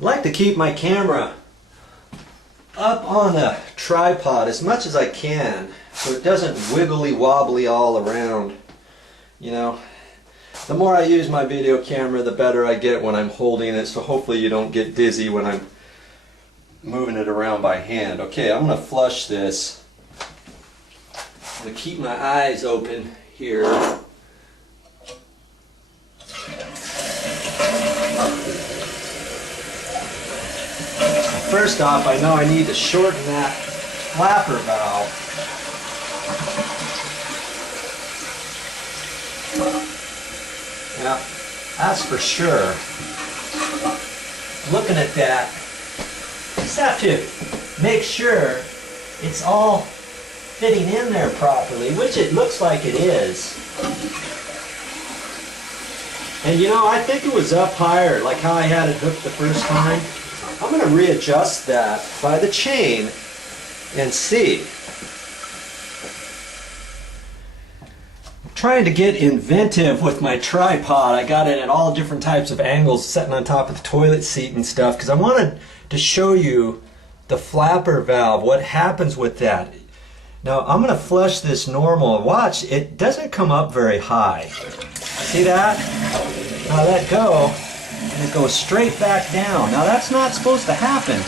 I like to keep my camera up on a tripod as much as I can so it doesn't wiggly wobbly all around. You know, the more I use my video camera, the better I get when I'm holding it, so hopefully you don't get dizzy when I'm moving it around by hand. Okay, I'm going to flush this. I'm going to keep my eyes open here. First off, I know I need to shorten that flapper valve. Yeah, that's for sure. Looking at that, just have to make sure it's all fitting in there properly, which it looks like it is. And you know, I think it was up higher, like how I had it hooked the first time. I'm going to readjust that by the chain and see. I'm trying to get inventive with my tripod. I got it at all different types of angles, sitting on top of the toilet seat and stuff, because I wanted to show you the flapper valve, what happens with that. Now I'm going to flush this normal. Watch, it doesn't come up very high. See that? Now let go. And it goes straight back down. Now that's not supposed to happen.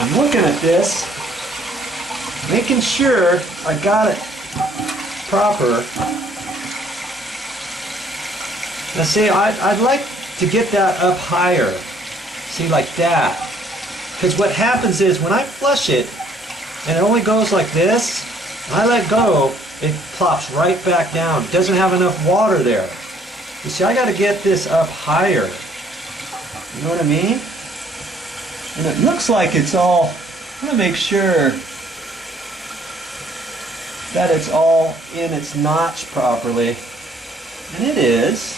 I'm looking at this, making sure I got it proper. Now see, I'd like to get that up higher. See, like that. Because what happens is when I flush it, and it only goes like this, and I let go, it plops right back down. It doesn't have enough water there. You see, I got to get this up higher. You know what I mean? And it looks like it's all, I'm going to make sure that it's all in its notch properly. And it is.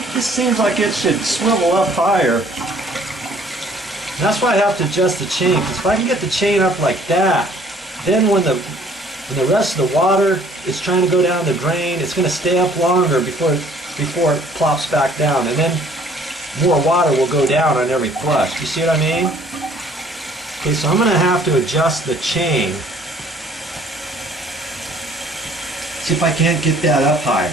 It just seems like it should swivel up higher. And that's why I have to adjust the chain. Because if I can get the chain up like that, then when the rest of the water is trying to go down the drain, it's going to stay up longer before it plops back down, and then more water will go down on every flush. You see what I mean? Okay, so I'm going to have to adjust the chain. See if I can't get that up higher.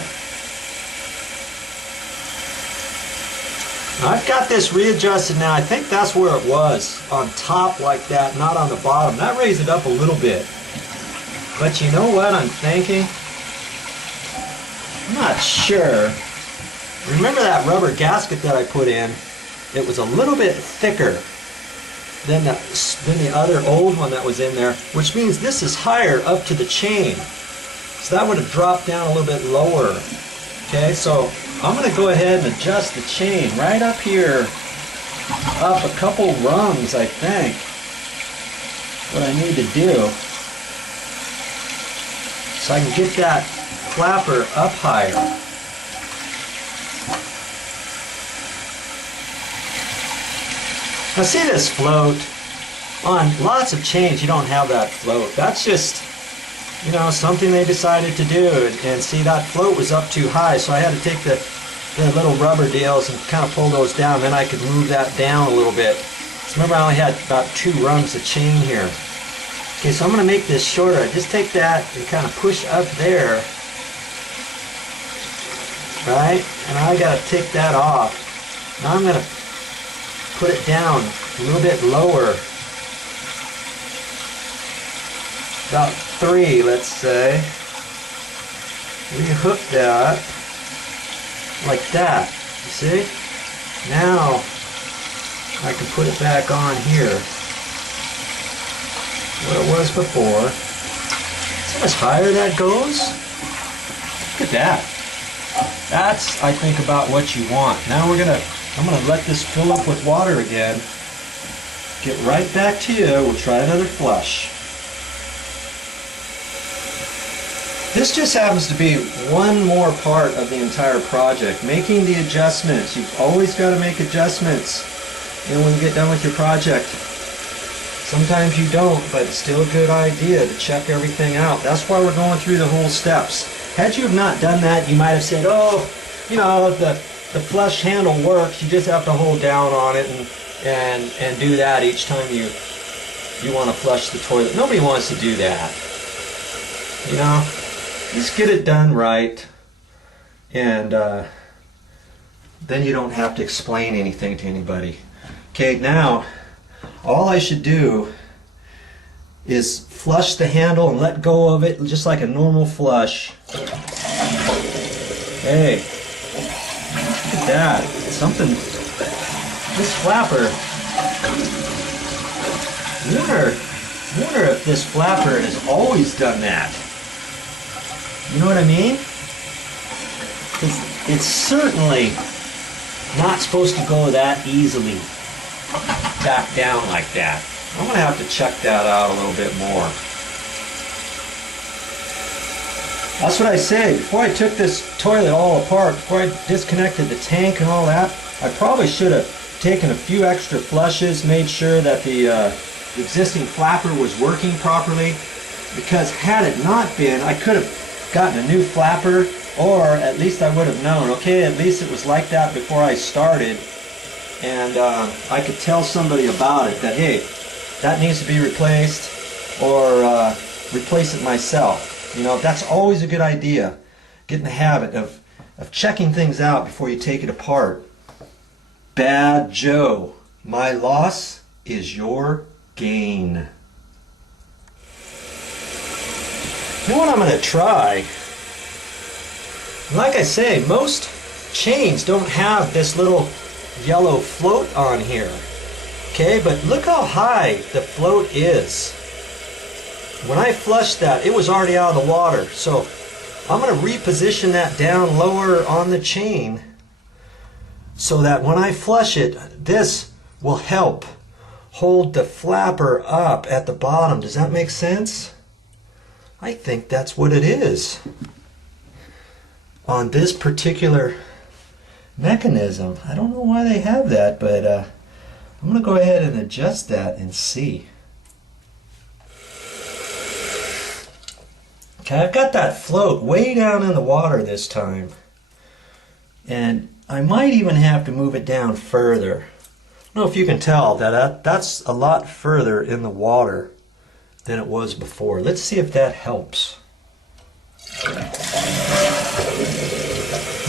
Now I've got this readjusted now. I think that's where it was, on top like that, not on the bottom. That raised it up a little bit. But you know what I'm thinking? I'm not sure. Remember that rubber gasket that I put in? It was a little bit thicker than the other old one that was in there, which means this is higher up to the chain. So that would have dropped down a little bit lower. Okay, so I'm going to go ahead and adjust the chain right up here, up a couple rungs, I think. What I need to do. So I can get that flapper up higher. Now see this float? On lots of chains you don't have that float. That's just, you know, something they decided to do. And see, that float was up too high, so I had to take the little rubber deals and kind of pull those down. Then I could move that down a little bit. So remember, I only had about 2 rungs of chain here. Okay, so I'm going to make this shorter. I just take that and kind of push up there, right? And I got to take that off. Now I'm going to put it down a little bit lower, about 3, let's say. Rehook that like that. You see? Now I can put it back on here. What it was before. See how much higher that goes? Look at that. That's, I think, about what you want. Now I'm gonna let this fill up with water again. Get right back to you. We'll try another flush. This just happens to be one more part of the entire project. Making the adjustments. You've always got to make adjustments, you know, when you get done with your project. Sometimes you don't, but it's still a good idea to check everything out. That's why we're going through the whole steps. Had you have not done that, you might have said, oh, you know, the flush handle works. You just have to hold down on it and do that each time you want to flush the toilet. Nobody wants to do that. You know, just get it done right, and then you don't have to explain anything to anybody. Okay, now all I should do is flush the handle and let go of it just like a normal flush. Hey, look at that. Something, this flapper, I wonder if this flapper has always done that. You know what I mean? It's certainly not supposed to go that easily back down like that. I'm going to have to check that out a little bit more. That's what I say. Before I took this toilet all apart, before I disconnected the tank and all that, I probably should have taken a few extra flushes, made sure that the existing flapper was working properly, because had it not been, I could have gotten a new flapper, or at least I would have known, okay, at least it was like that before I started, and I could tell somebody about it, that hey, that needs to be replaced, or replace it myself. You know, that's always a good idea. Get in the habit of checking things out before you take it apart. Bad Joe, my loss is your gain. You know what I'm going to try? Like I say, most chains don't have this little yellow float on here. Okay, but look how high the float is. When I flushed that, it was already out of the water. So I'm going to reposition that down lower on the chain so that when I flush it, this will help hold the flapper up at the bottom. Does that make sense? I think that's what it is on this particular mechanism. I don't know why they have that, but I'm going to go ahead and adjust that and see. Okay, I've got that float way down in the water this time, and I might even have to move it down further. I don't know if you can tell that that's a lot further in the water than it was before. Let's see if that helps.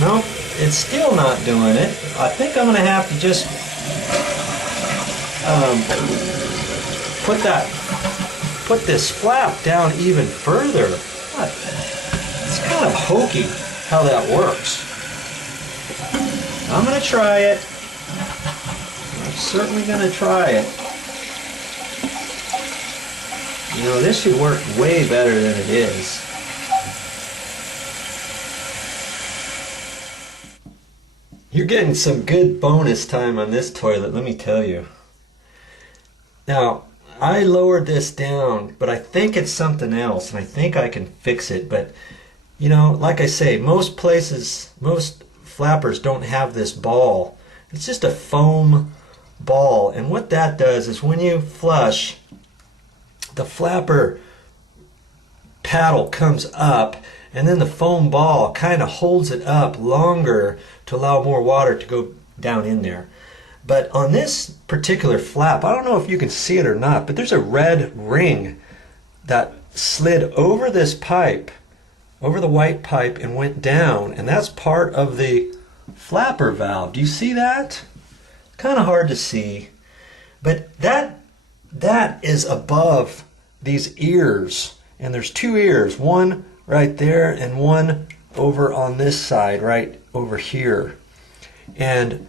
No, it's still not doing it. I think I'm going to have to just put this flap down even further. It's kind of hokey how that works. I'm going to try it. I'm certainly going to try it. You know, this should work way better than it is. You're getting some good bonus time on this toilet, let me tell you. Now, I lowered this down, but I think it's something else, and I think I can fix it. But, you know, like I say, most places, most flappers don't have this ball. It's just a foam ball, and what that does is when you flush, the flapper paddle comes up, and then the foam ball kind of holds it up longer to allow more water to go down in there. But on this particular flap, I don't know if you can see it or not, but there's a red ring that slid over this pipe, over the white pipe, and went down, and that's part of the flapper valve. Do you see that? Kind of hard to see, but that is above these ears, and there's two ears, one right there and one over on this side, right over here. And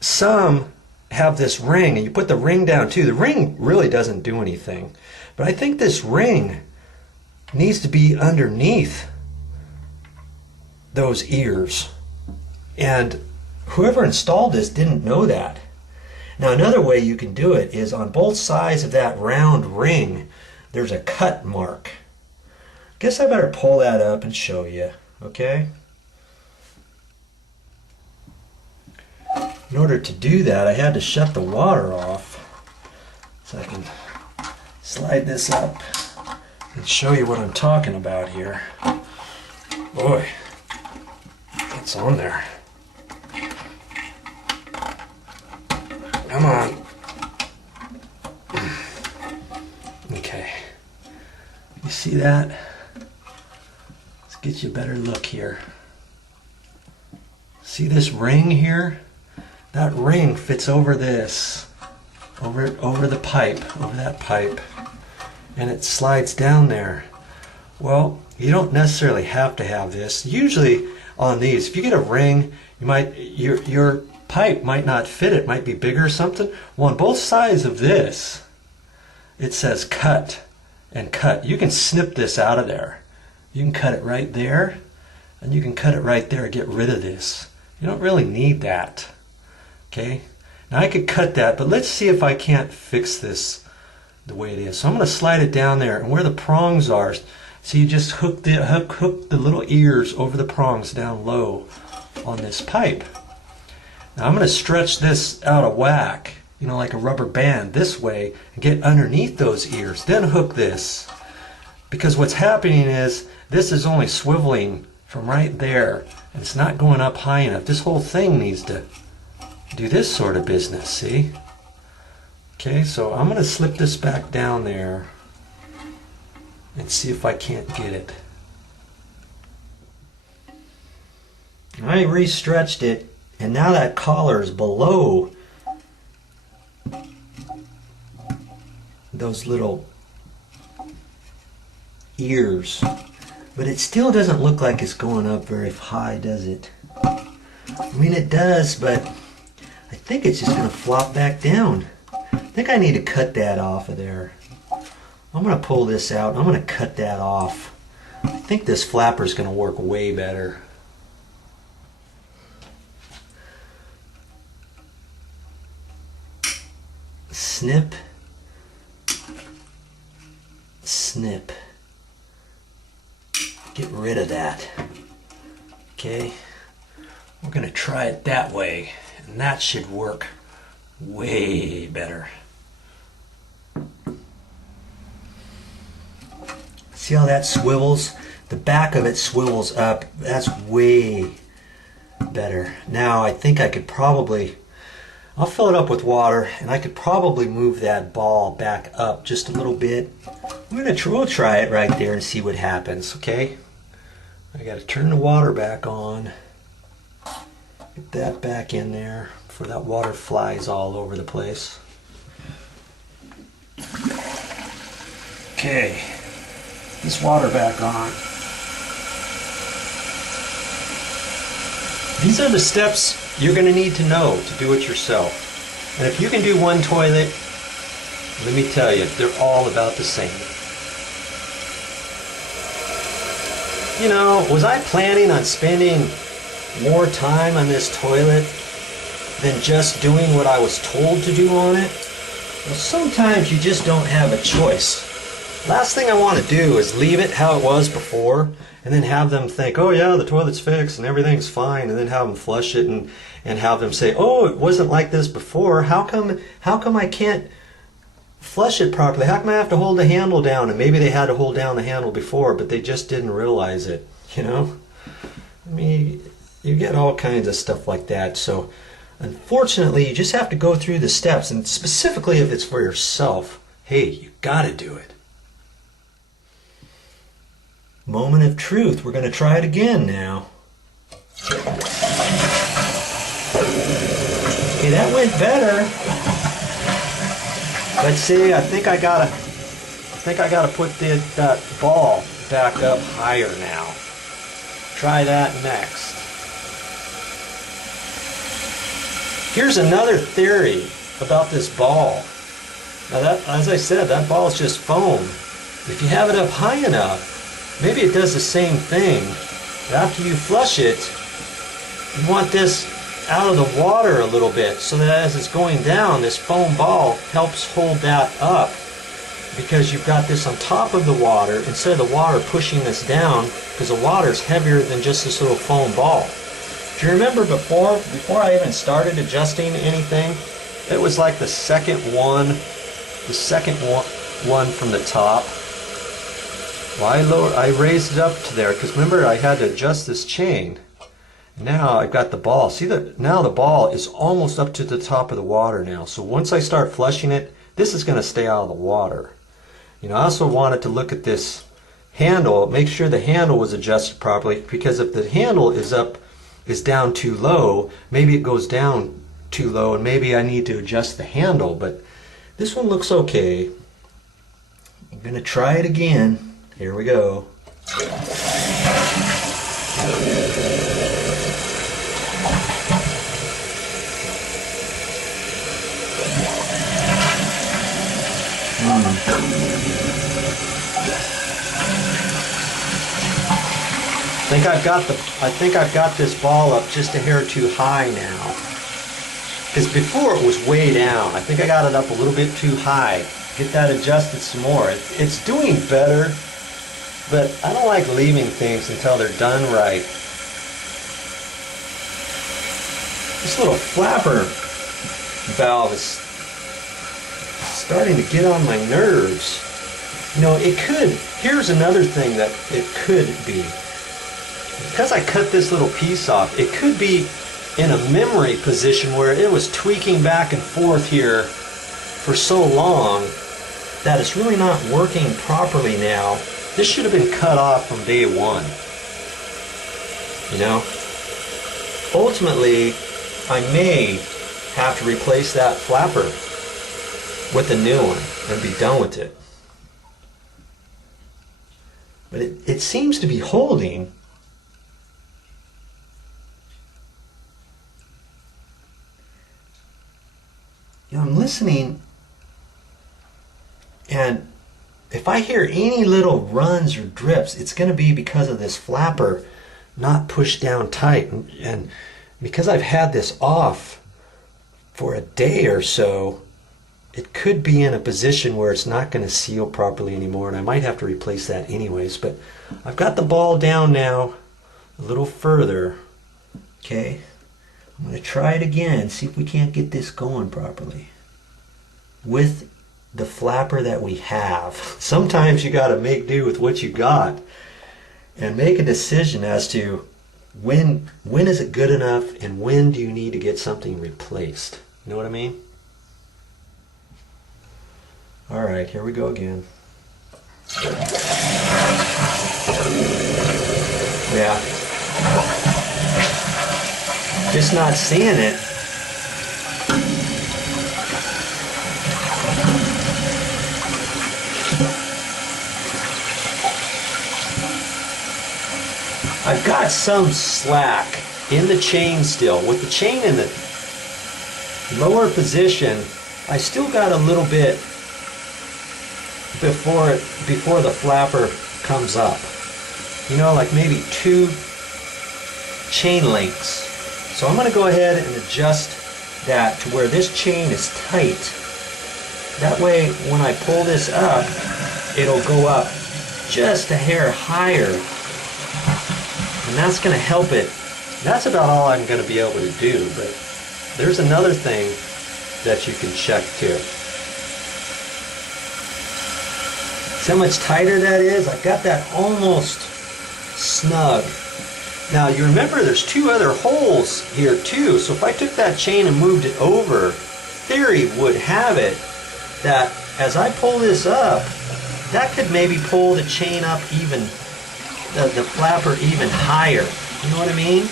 some have this ring, and you put the ring down too. The ring really doesn't do anything, but I think this ring needs to be underneath those ears, and whoever installed this didn't know that. Now, another way you can do it is on both sides of that round ring there's a cut mark. Guess I better pull that up and show you, okay? In order to do that, I had to shut the water off, so I can slide this up and show you what I'm talking about here. Boy, it's on there. Come on. Okay. You see that? Let's get you a better look here. See this ring here? That ring fits over this, over the pipe, over that pipe, and it slides down there. Well, you don't necessarily have to have this. Usually on these, if you get a ring, you might your pipe might not fit it, might be bigger or something. Well, on both sides of this, it says cut and cut. You can snip this out of there. You can cut it right there, and you can cut it right there and get rid of this. You don't really need that. Okay, now I could cut that, but let's see if I can't fix this the way it is. So I'm going to slide it down there, and where the prongs are, so you just hook the little ears over the prongs down low on this pipe. Now I'm going to stretch this out of whack, you know, like a rubber band this way, and get underneath those ears. Then hook this, because what's happening is this is only swiveling from right there, and it's not going up high enough. This whole thing needs to do this sort of business, see? Okay, so I'm going to slip this back down there and see if I can't get it. I re-stretched it, and now that collar is below those little ears. But it still doesn't look like it's going up very high, does it? I mean, it does, but I think it's just going to flop back down. I think I need to cut that off of there. I'm going to pull this out. I'm going to cut that off. I think this flapper is going to work way better. Snip. Snip. Get rid of that. Okay. We're going to try it that way. And that should work way better. See how that swivels? The back of it swivels up. That's way better. Now I think I could probably, I'll fill it up with water, and I could probably move that ball back up just a little bit. We'll try it right there and see what happens, okay? I got to turn the water back on. Get that back in there before that water flies all over the place. Okay, this water back on. These are the steps you're going to need to know to do it yourself. And if you can do one toilet, let me tell you, they're all about the same. You know, was I planning on spending more time on this toilet than just doing what I was told to do on it? Well, sometimes you just don't have a choice. Last thing I want to do is leave it how it was before and then have them think, oh yeah, the toilet's fixed and everything's fine, and then have them flush it and have them say, oh, it wasn't like this before. How come I can't flush it properly? How come I have to hold the handle down? And maybe they had to hold down the handle before, but they just didn't realize it, you know? I mean, you get all kinds of stuff like that. So unfortunately, you just have to go through the steps, and specifically if it's for yourself, hey, you gotta do it. Moment of truth. We're going to try it again now. Okay, that went better. But see, I think I gotta put that ball back up higher now. Try that next. Here's another theory about this ball. Now that, as I said, that ball is just foam. If you have it up high enough, maybe it does the same thing. After you flush it, you want this out of the water a little bit so that as it's going down, this foam ball helps hold that up, because you've got this on top of the water instead of the water pushing this down, because the water is heavier than just this little foam ball. Do you remember before I even started adjusting anything, it was like the second one from the top. Well, I raised it up to there because remember I had to adjust this chain, Now I've got the ball. See that now the ball is almost up to the top of the water now. So once I start flushing it, this is going to stay out of the water. You know, I also wanted to look at this handle, make sure the handle was adjusted properly, because if the handle is down too low, maybe it goes down too low and maybe I need to adjust the handle, but this one looks okay. I'm going to try it again. Here we go. I think I've got this ball up just a hair too high now. Because before it was way down. I think I got it up a little bit too high. Get that adjusted some more. It's doing better, but I don't like leaving things until they're done right. This little flapper valve is starting to get on my nerves. You know, here's another thing that it could be. Because I cut this little piece off, it could be in a memory position where it was tweaking back and forth here for so long that it's really not working properly now. This should have been cut off from day one. You know? Ultimately, I may have to replace that flapper with a new one and be done with it. But it seems to be holding. You know, I'm listening, and if I hear any little runs or drips, it's going to be because of this flapper not pushed down tight. And because I've had this off for a day or so, it could be in a position where it's not going to seal properly anymore, and I might have to replace that anyways. But I've got the ball down now a little further. Okay, I'm going to try it again, see if we can't get this going properly with the flapper that we have. Sometimes you got to make do with what you got and make a decision as to when is it good enough and when do you need to get something replaced. You know what I mean? All right, here we go again. Yeah. Just not seeing it. I've got some slack in the chain still. With the chain in the lower position, I still got a little bit before the flapper comes up. You know, like maybe 2 chain lengths. So I'm going to go ahead and adjust that to where this chain is tight. That way when I pull this up, it'll go up just a hair higher. And that's going to help it. That's about all I'm going to be able to do. But there's another thing that you can check too. See how much tighter that is? I've got that almost snug. Now you remember there's 2 other holes here too, so if I took that chain and moved it over, theory would have it that as I pull this up, that could maybe pull the chain up even, the flapper even higher. You know what I mean?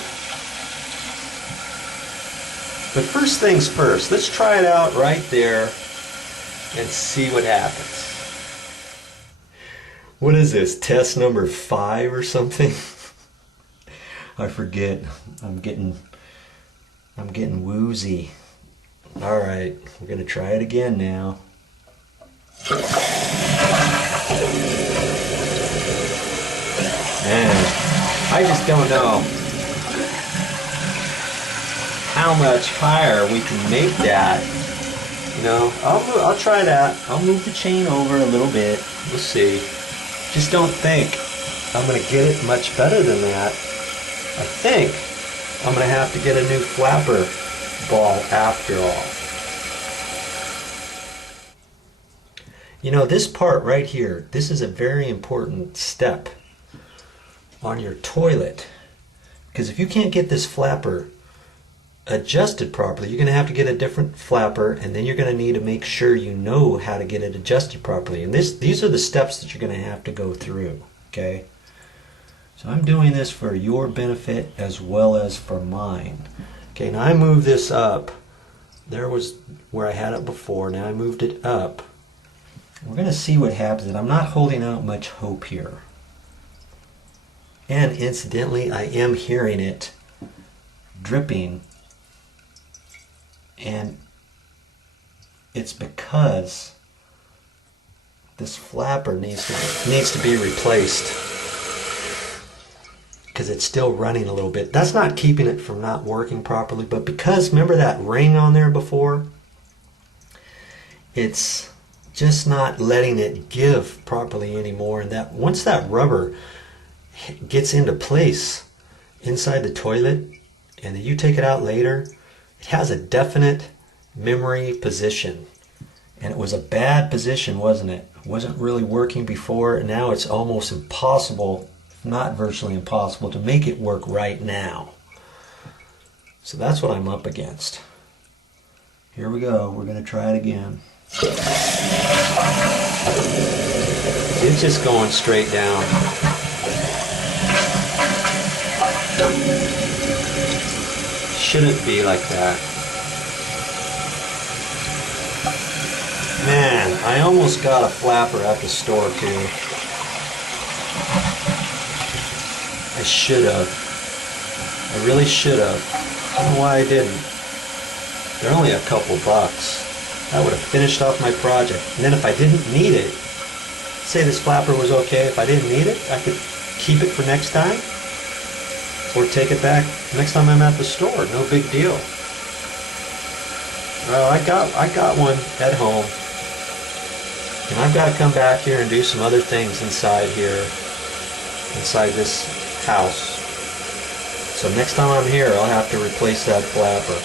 But first things first, let's try it out right there and see what happens. What is this, test number 5 or something? I forget. I'm getting woozy. All right, we're gonna try it again now. Man, I just don't know how much higher we can make that. You know, I'll try that. I'll move the chain over a little bit. We'll see. Just don't think I'm gonna get it much better than that. I think I'm going to have to get a new flapper ball after all. You know, this part right here, this is a very important step on your toilet. Because if you can't get this flapper adjusted properly, you're going to have to get a different flapper, and then you're going to need to make sure you know how to get it adjusted properly. And these are the steps that you're going to have to go through, okay? So I'm doing this for your benefit as well as for mine. Okay, now I move this up. There was where I had it before. Now I moved it up. We're going to see what happens, and I'm not holding out much hope here. And incidentally, I am hearing it dripping, and it's because this flapper needs to be replaced, because it's still running a little bit. That's not keeping it from not working properly, but because, remember that ring on there before? It's just not letting it give properly anymore, and that once that rubber gets into place inside the toilet and then you take it out later, it has a definite memory position, and it was a bad position, wasn't it? It wasn't really working before, and now it's almost impossible, not virtually impossible, to make it work right now. So that's what I'm up against. Here we go. We're going to try it again. It's just going straight down. Shouldn't be like that. Man, I almost got a flapper at the store too. I should have. I really should have. I don't know why I didn't. They're only a couple bucks. That would have finished off my project. And then if I didn't need it, say this flapper was okay, if I didn't need it, I could keep it for next time, or take it back next time I'm at the store. No big deal. Well, I got one at home, and I've got to come back here and do some other things inside here, inside this house. So next time I'm here, I'll have to replace that flapper.